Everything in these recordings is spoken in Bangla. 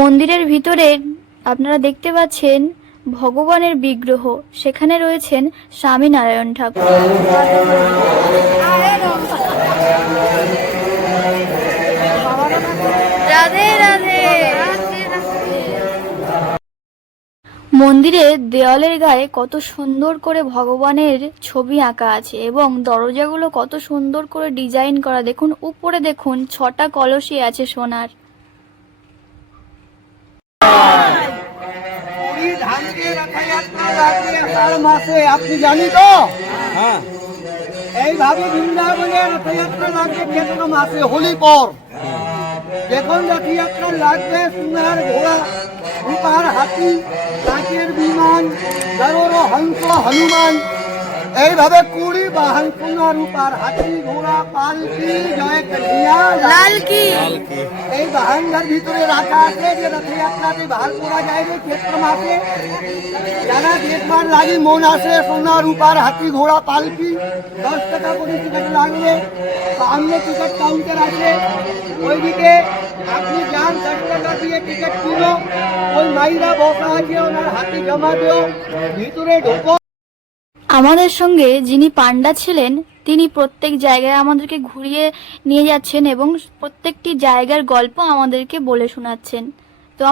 মন্দিরের ভিতরে আপনারা দেখতে পাচ্ছেন ভগবানের বিগ্রহ, সেখানে রয়েছেন স্বামীনারায়ণ ঠাকুর। রাধে রাধে। মন্দিরের দেওয়ালের গায়ে কত সুন্দর করে ভগবানের ছবি আঁকা আছে এবং দরজাগুলো কত সুন্দর করে ডিজাইন করা। দেখুন উপরে দেখুন 6টা কলসী আছে সোনার। আপনি জানি তো এইভাবে বৃন্দাবনে রথযাত্রা লাগবে চৈত্র মাসে হোলি পর। যখন রথযাত্রা লাগবে সোনার ঘোড়া, রূপার হাতি, কাঁচের বিমান, গরুর হংস, হনুমান, এইভাবে 20 বাহন সোনার রূপার হাতি, ঘোড়া, পালকি, জয় কন্যা লাল কি, এই বাহনটার ভিতরে রাখা আছে যে রথযাত্রাতে বাহার করা যাইবে চৈত্র মাসে। যারা দেখবার লাগে মন আসে সোনা রূপার হাতি, ঘোড়া, পালকি, 10 টাকা করে টিকিট লাগবে। সামনে টিকিট কাউন্টার আছে, ওইদিকে আপনি যান 10 টাকা দিয়ে টিকিট কিনো, ওই মাইরা বসা আছে, ওনার হাতি জমা দিও, ভিতরে ঢোকো। আমাদের সঙ্গে যিনি পান্ডা ছিলেন তিনি প্রত্যেক জায়গায় আমাদেরকে ঘুরিয়ে নিয়ে যাচ্ছেন এবং প্রত্যেকটি জায়গার গল্প আমাদেরকে বলে শোনাচ্ছেন। তো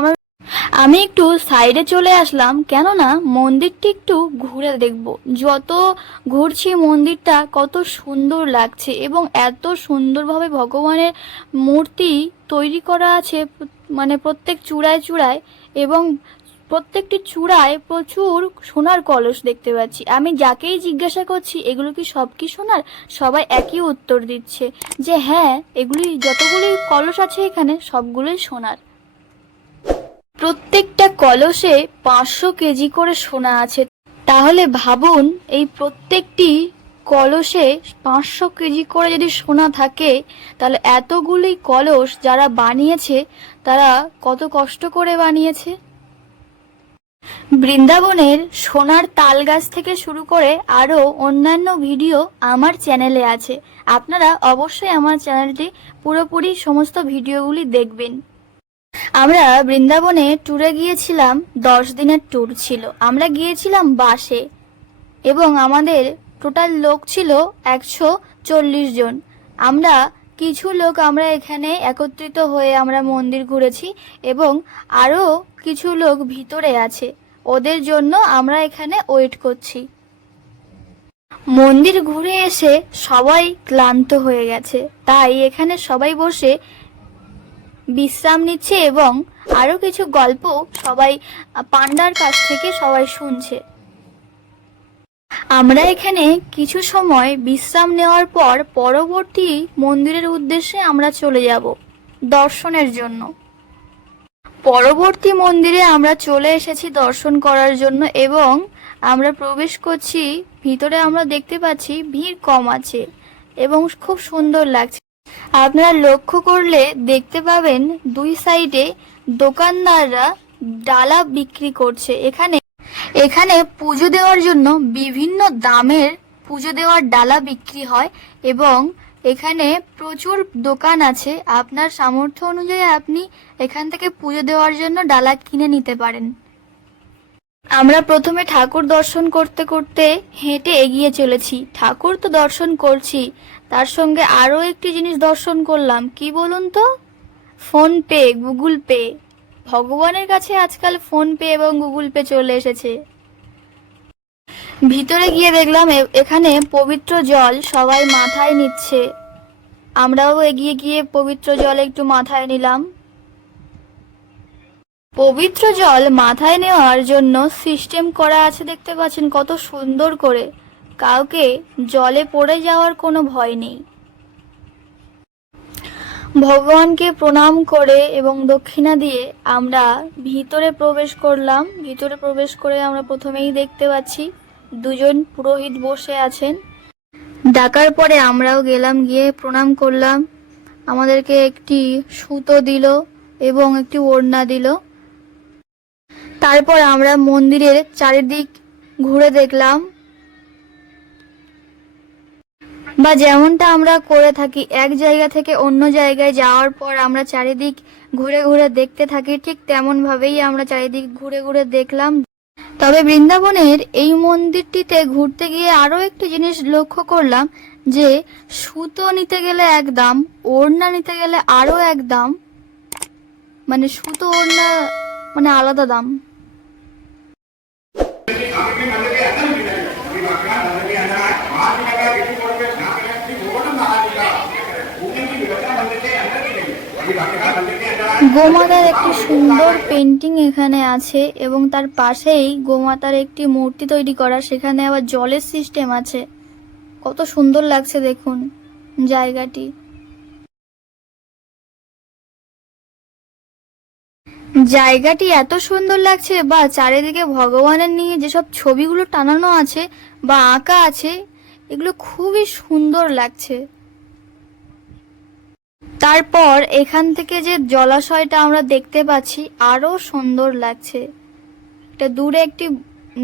আমি একটু সাইডে চলে আসলাম, কেননা মন্দিরটি একটু ঘুরে দেখব। যত ঘুরছি মন্দিরটা কত সুন্দর লাগছে এবং এত সুন্দরভাবে ভগবানের মূর্তি তৈরি করা আছে, মানে প্রত্যেক চূড়ায় চূড়ায়, এবং প্রত্যেকটি চূড়ায় প্রচুর সোনার কলস দেখতে পাচ্ছি। আমি যাকেই জিজ্ঞাসা করছি এগুলো কি সব কি সোনার, সবাই একই উত্তর দিচ্ছে যে হ্যাঁ, এগুলি যতগুলি কলস আছে এখানে সবগুলোই সোনার। প্রত্যেকটা কলসে 500 কেজি করে সোনা আছে। তাহলে ভাবুন, এই প্রত্যেকটি কলসে 500 কেজি করে যদি সোনা থাকে, তাহলে এতগুলি কলস যারা বানিয়েছে তারা কত কষ্ট করে বানিয়েছে। বৃন্দাবনের সোনার তাল গাছ থেকে শুরু করে আরও অন্যান্য ভিডিও আমার চ্যানেলে আছে। আপনারা অবশ্যই আমার চ্যানেলটি পুরোপুরি সমস্ত ভিডিওগুলি দেখবেন। আমরা বৃন্দাবনে ট্যুরে গিয়েছিলাম, 10 দিনের ট্যুর ছিল। আমরা গিয়েছিলাম বাসে এবং আমাদের টোটাল লোক ছিল 140 জন। আমরা কিছু লোক আমরা এখানে একত্রিত হয়ে আমরা মন্দির ঘুরেছি এবং আরও কিছু লোক ভিতরে আছে, ওদের জন্য আমরা এখানে ওয়েট করছি। মন্দির ঘুরে এসে সবাই ক্লান্ত হয়ে গেছে, তাই এখানে সবাই বসে বিশ্রাম নিচ্ছে এবং আরো কিছু গল্প সবাই পান্ডার কাছ থেকে সবাই শুনছে। আমরা এখানে কিছু সময় বিশ্রাম নেওয়ার পর পরবর্তী মন্দিরের উদ্দেশ্যে আমরা চলে যাব দর্শনের জন্য। পরবর্তী মন্দিরে আমরা চলে এসেছি দর্শন করার জন্য এবং আমরা প্রবেশ করছি ভিতরে। আমরা দেখতে পাচ্ছি ভিড় কম আছে এবং খুব সুন্দর লাগছে। আপনারা লক্ষ্য করলে দেখতে পাবেন দুই সাইডে দোকানদাররা ডালা বিক্রি করছে। এখানে পুজো দেওয়ার জন্য বিভিন্ন দামের পুজো দেওয়ার ডালা বিক্রি হয় এবং এখানে প্রচুর দোকান আছে। আপনার সামর্থ্য অনুযায়ী আপনি এখান থেকে পুজো দেওয়ার জন্য ডালা কিনে নিতে পারেন। আমরা প্রথমে ঠাকুর দর্শন করতে করতে হেঁটে এগিয়ে চলেছি। ঠাকুর তো দর্শন করছি, তার সঙ্গে আরও একটি জিনিস দর্শন করলাম। কি বলুন তো? Phone pay, Google pay. ভগবানের কাছে আজকাল ফোন পে এবং গুগল পে চলে এসেছে। ভিতরে গিয়ে দেখলাম এখানে পবিত্র জল সবাই মাথায় নিচ্ছে। আমরাও এগিয়ে গিয়ে পবিত্র জল একটু মাথায় নিলাম। পবিত্র জল মাথায় নেওয়ার জন্য সিস্টেম করা আছে, দেখতে পাচ্ছেন কত সুন্দর করে। কাউকে জলে পড়ে যাওয়ার কোনো ভয় নেই। ভগবানকে প্রণাম করে এবং দক্ষিণা দিয়ে আমরা ভিতরে প্রবেশ করলাম। ভিতরে প্রবেশ করে আমরা প্রথমেই দেখতে পাচ্ছি দুজন পুরোহিত বসে আছেন। ডাকার পরে আমরাও গেলাম, গিয়ে প্রণাম করলাম। আমাদেরকে একটি সুতো দিল এবং একটি ওড়না দিল। তারপর আমরা মন্দিরের চারিদিক ঘুরে দেখলাম। বা যেমনটা আমরা করে থাকি, এক জায়গা থেকে অন্য জায়গায় যাওয়ার পর আমরা চারিদিক ঘুরে ঘুরে দেখতে থাকি, ঠিক তেমন ভাবেই আমরা চারিদিক ঘুরে ঘুরে দেখলাম। তবে বৃন্দাবনের এই মন্দিরটিতে ঘুরতে গিয়ে আরো একটি জিনিস লক্ষ্য করলাম, যে সুতো নিতে গেলে এক দাম, ওড়না নিতে গেলে আরো এক দাম, মানে সুতো ওড়না মানে আলাদা দাম। গোমাতার একটি সুন্দর পেন্টিং এখানে আছে এবং তার পাশেই গোমাতার একটি মূর্তি তৈরি করা, সেখানে আবার জলের সিস্টেম আছে। কত সুন্দর লাগছে দেখুন জায়গাটি। জায়গাটি এত সুন্দর লাগছে, বা চারিদিকে ভগবানের নিয়ে যেসব ছবিগুলো টানানো আছে বা আঁকা আছে, এগুলো খুবই সুন্দর লাগছে। তারপর এখান থেকে যে জলাশয়টা আমরা দেখতে পাচ্ছি আরো সুন্দর লাগছে। এটা দূরে একটি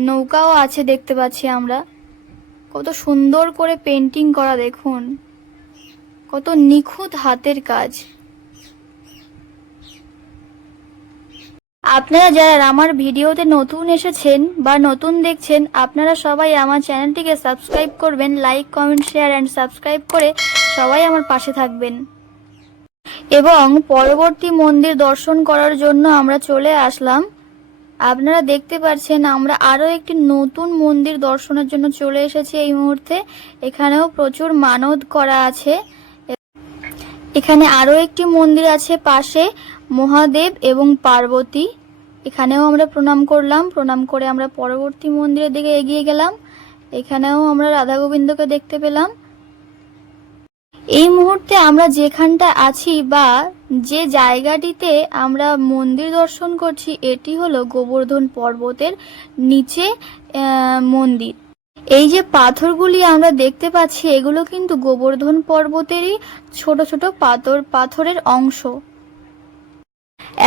নৌকাও আছে দেখতে পাচ্ছি আমরা। কত সুন্দর করে পেন্টিং করা দেখুন, কত নিখুঁত হাতের কাজ। আপনারা যারা আমার ভিডিওতে নতুন এসেছেন বা নতুন দেখছেন, আপনারা সবাই আমার চ্যানেলটিকে সাবস্ক্রাইব করবেন, like comment share and subscribe করে সবাই আমার পাশে থাকবেন। এবং পরবর্তী মন্দির দর্শন করার জন্য আমরা চলে আসলাম। আপনারা দেখতে পাচ্ছেন আমরা আরো একটি নতুন মন্দির দর্শনের জন্য চলে এসেছি এই মুহূর্তে। এখানেও প্রচুর মানত করা আছে। এখানে আরো একটি মন্দির আছে পাশে, মহাদেব এবং পার্বতী। এখানেও আমরা প্রণাম করলাম, প্রণাম করে আমরা পরবর্তী মন্দিরের দিকে এগিয়ে গেলাম। এখানেও আমরা রাধা গোবিন্দকে দেখতে পেলাম। এই মুহূর্তে আমরা যেখানটা আছি বা যে জায়গাটিতে আমরা মন্দির দর্শন করছি, এটি হলো গোবর্ধন পর্বতের নিচে মন্দির। এই যে পাথরগুলি আমরা দেখতে পাচ্ছি, এগুলো কিন্তু গোবর্ধন পর্বতেরই ছোট ছোট পাথরের অংশ।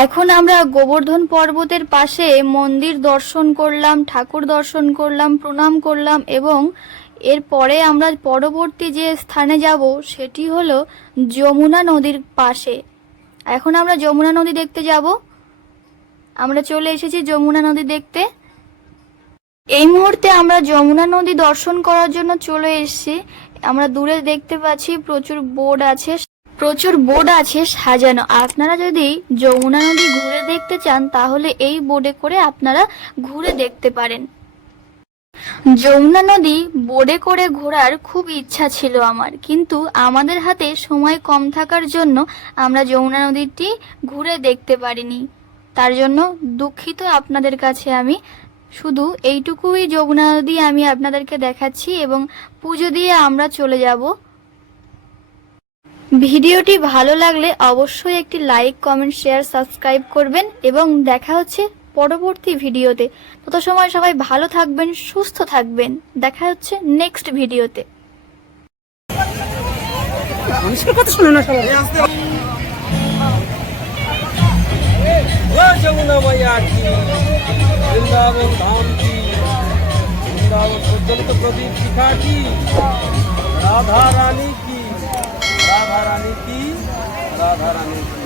এখন আমরা গোবর্ধন পর্বতের পাশে মন্দির দর্শন করলাম, ঠাকুর দর্শন করলাম, প্রণাম করলাম এবং এরপরে আমরা পরবর্তী যে স্থানে যাব সেটি হলো যমুনা নদীর পাশে। এখন আমরা যমুনা নদী দেখতে যাব। আমরা চলে এসেছি যমুনা নদী দেখতে। এই মুহূর্তে আমরা যমুনা নদী দর্শন করার জন্য চলে এসেছি। আমরা দূরে দেখতে পাচ্ছি প্রচুর বোর্ড আছে সাজানো। আপনারা যদি যমুনা নদী ঘুরে দেখতে চান তাহলে এই বোর্ডে করে আপনারা ঘুরে দেখতে পারেন। যমুনা নদী বোর্ডে করে ঘোরার খুব ইচ্ছা ছিল আমার, কিন্তু আমাদের হাতে সময় কম থাকার জন্য আমরা যমুনা নদীটি ঘুরে দেখতে পারিনি। তার জন্য দুঃখিত আপনাদের কাছে আমি। শুধু এইটুকুই যমুনা নদী আমি আপনাদেরকে দেখাচ্ছি এবং পুজো দিয়ে আমরা চলে যাব। ভিডিওটি ভালো লাগলে অবশ্যই একটি লাইক কমেন্ট শেয়ার সাবস্ক্রাইব করবেন এবং দেখা হচ্ছে পরবর্তী ভিডিওতে। তত সময় সবাই ভালো থাকবেন, সুস্থ থাকবেন। দেখা হচ্ছে নেক্সট ভিডিওতে। যমুনা মাইয়া কি, বৃন্দাবন ধাম কি, বৃন্দাবন প্রজ্বলিত প্রদীপ শিখা কি, রাধা রানী কি, রাধা রানী কি, রাধা রানী কি।